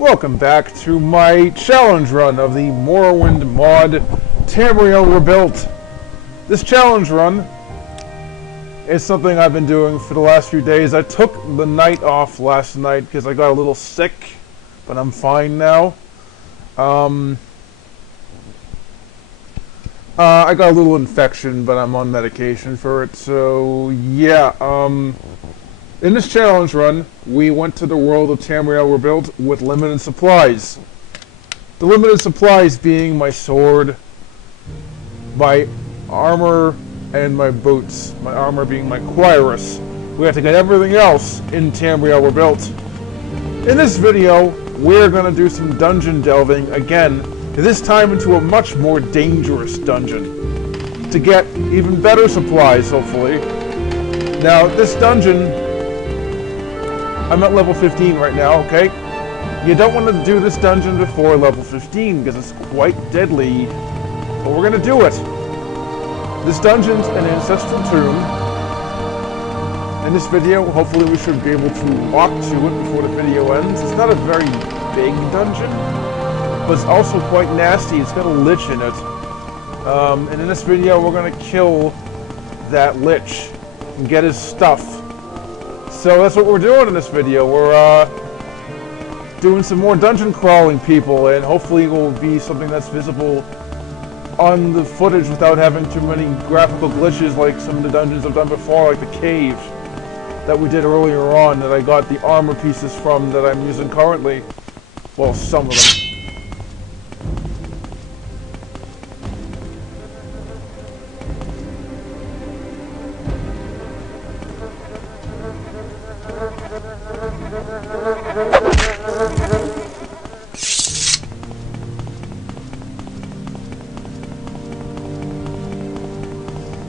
Welcome back to my challenge run of the Morrowind mod Tamriel Rebuilt. This challenge run is something I've been doing for the last few days. I took the night off last night because I got a little sick, but I'm fine now. I got a little infection, but I'm on medication for it, so yeah. In this challenge run, we went to the world of Tamriel Rebuilt with limited supplies. The limited supplies being my sword, my armor, and my boots. My armor being my cuirass. We have to get everything else in Tamriel Rebuilt. In this video, we're going to do some dungeon delving again, this time into a much more dangerous dungeon, to get even better supplies, hopefully. Now, this dungeon, I'm at level 15 right now, okay? You don't want to do this dungeon before level 15, because it's quite deadly, but we're going to do it. This dungeon's an ancestral tomb. In this video, hopefully we should be able to walk to it before the video ends. It's not a very big dungeon, but it's also quite nasty. It's got a Lich in it. And in this video, we're going to kill that Lich and get his stuff. So that's what we're doing in this video. We're doing some more dungeon crawling, people, and hopefully it will be something that's visible on the footage without having too many graphical glitches like some of the dungeons I've done before, like the cave that we did earlier on that I got the armor pieces from that I'm using currently. Well, some of them.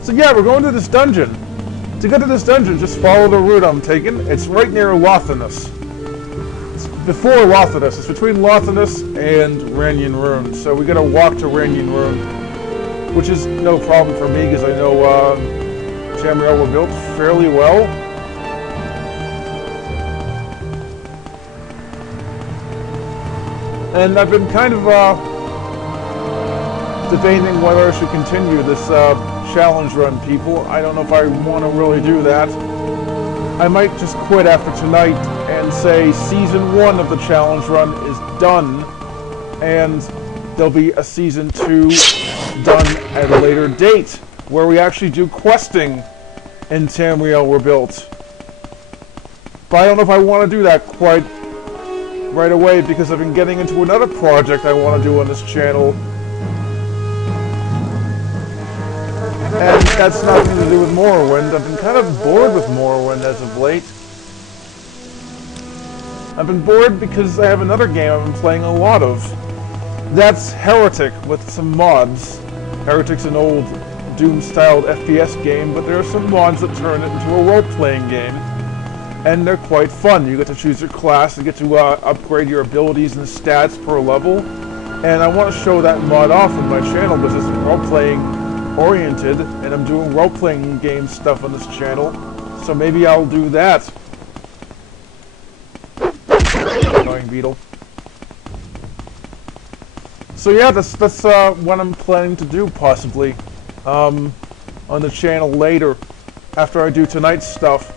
So yeah, we're going to this dungeon. To get to this dungeon, just follow the route I'm taking. It's right near Lothinus. It's before Lothinus. It's between Lothinus and Ranyan Rune. So we gotta walk to Ranyan Rune, which is no problem for me because I know Tamriel Rebuilt fairly well. And I've been kind of debating whether I should continue this challenge run, people. I don't know if I want to really do that. I might just quit after tonight and say Season 1 of the challenge run is done, and there'll be a Season 2 done at a later date, where we actually do questing in Tamriel Rebuilt. But I don't know if I want to do that quite right away, because I've been getting into another project I want to do on this channel. And that's nothing to do with Morrowind. I've been kind of bored with Morrowind as of late. I've been bored because I have another game I've been playing a lot of. That's Heretic with some mods. Heretic's an old Doom-styled FPS game, but there are some mods that turn it into a role-playing game. And they're quite fun. You get to choose your class and get to upgrade your abilities and stats per level. And I want to show that mod off on my channel because it's role-playing oriented, and I'm doing role-playing game stuff on this channel, so maybe I'll do that. Annoying beetle. So yeah, that's what I'm planning to do, possibly, on the channel later. After I do tonight's stuff,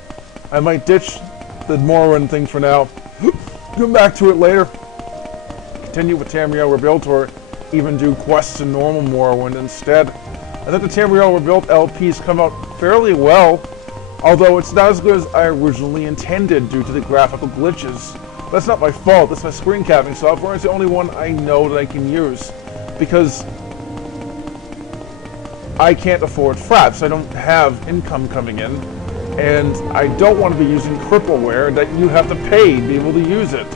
I might ditch the Morrowind thing for now, come back to it later, continue with Tamriel Rebuilt, or even do quests in normal Morrowind instead. I think the Tamriel Rebuilt LPs come out fairly well, although it's not as good as I originally intended due to the graphical glitches. But that's not my fault, that's my screen capping software. It's the only one I know that I can use, because I can't afford fraps. I don't have income coming in, and I don't want to be using crippleware that you have to pay to be able to use it.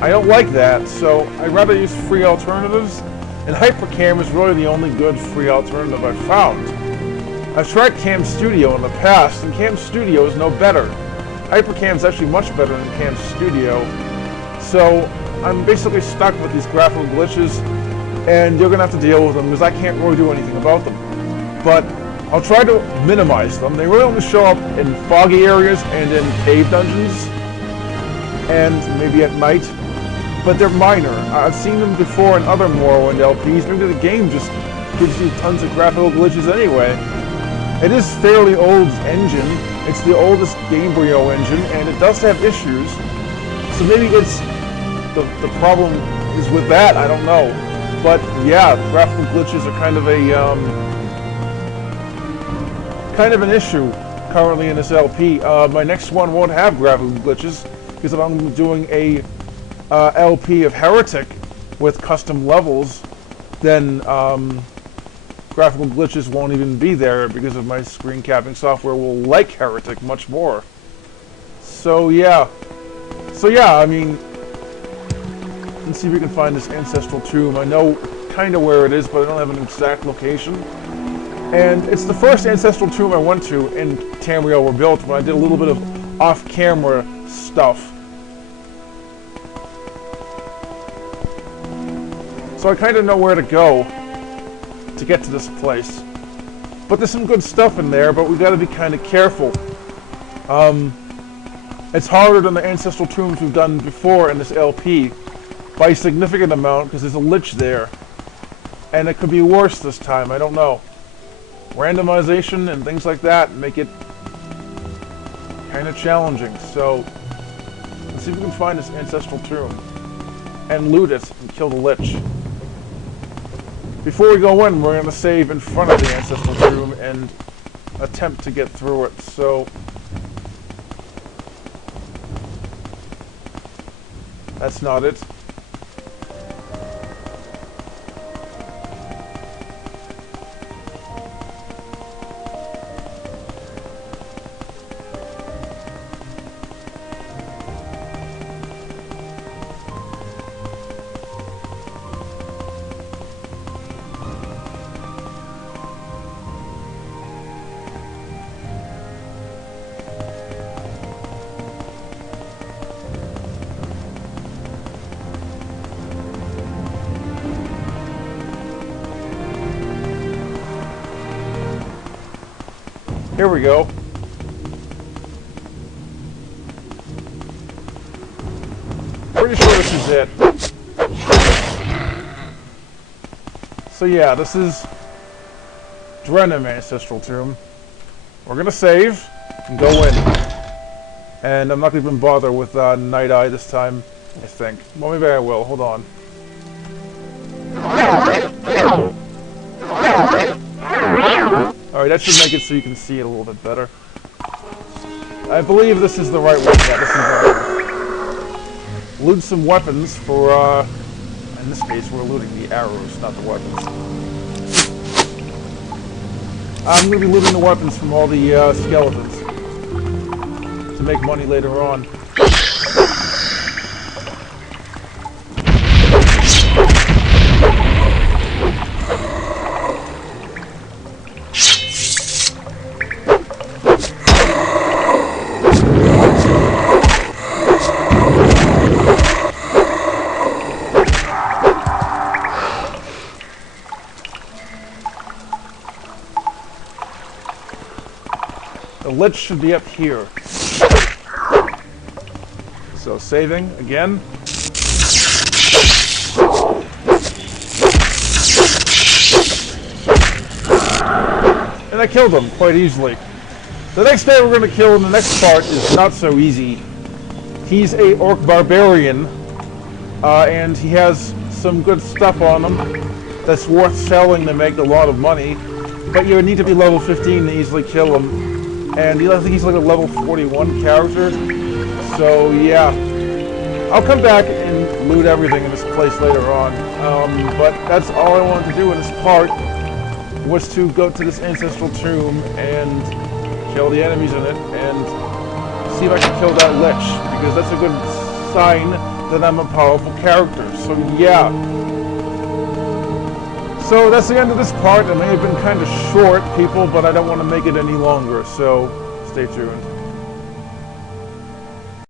I don't like that, so I'd rather use free alternatives. And Hypercam is really the only good free alternative I've found. I've tried Cam Studio in the past, and Cam Studio is no better. Hypercam is actually much better than Cam Studio. So I'm basically stuck with these graphical glitches, and you're going to have to deal with them because I can't really do anything about them. But I'll try to minimize them. They really only show up in foggy areas and in cave dungeons, and maybe at night. but they're minor. I've seen them before in other Morrowind LPs. Maybe the game just gives you tons of graphical glitches anyway. It is fairly old engine. It's the oldest Gamebryo engine, and it does have issues. So maybe it's the problem is with that. I don't know. But yeah, graphical glitches are kind of an issue currently in this LP. My next one won't have graphical glitches because if I'm doing a LP of Heretic with custom levels, then graphical glitches won't even be there because of my screen capping software will like Heretic much more. So yeah, I mean, let's see if we can find this ancestral tomb. I know kind of where it is, but I don't have an exact location. And it's the first ancestral tomb I went to in Tamriel Rebuilt when I did a little bit of off-camera stuff. So I kind of know where to go to get to this place. But there's some good stuff in there, but we got to be kind of careful. It's harder than the ancestral tombs we've done before in this LP by a significant amount because there's a Lich there. And it could be worse this time, I don't know. Randomization and things like that make it kind of challenging. So let's see if we can find this ancestral tomb and loot it and kill the Lich. Before we go in, we're going to save in front of the ancestral tomb and attempt to get through it. So that's not it. Here we go. Pretty sure this is it. So yeah, this is Drenham Ancestral Tomb. We're gonna save and go in. And I'm not gonna even bother with Night Eye this time, I think. Well, maybe I will. Hold on. Alright, that should make it so you can see it a little bit better. I believe this is the right one. Yeah, this is the right one. Loot some weapons for, in this case, we're looting the arrows, not the weapons. I'm going to be looting the weapons from all the skeletons to make money later on. The Lich should be up here. So saving again. And I killed him quite easily. The next guy we're going to kill in the next part is not so easy. He's a Orc Barbarian, and he has some good stuff on him that's worth selling to make a lot of money. But you need to be level 15 to easily kill him. And I think he's like a level 41 character. So yeah, I'll come back and loot everything in this place later on. But that's all I wanted to do in this part, was to go to this ancestral tomb and kill the enemies in it and see if I can kill that Lich, because that's a good sign that I'm a powerful character. So yeah. So that's the end of this part. It may have been kind of short, people, but I don't want to make it any longer, so stay tuned.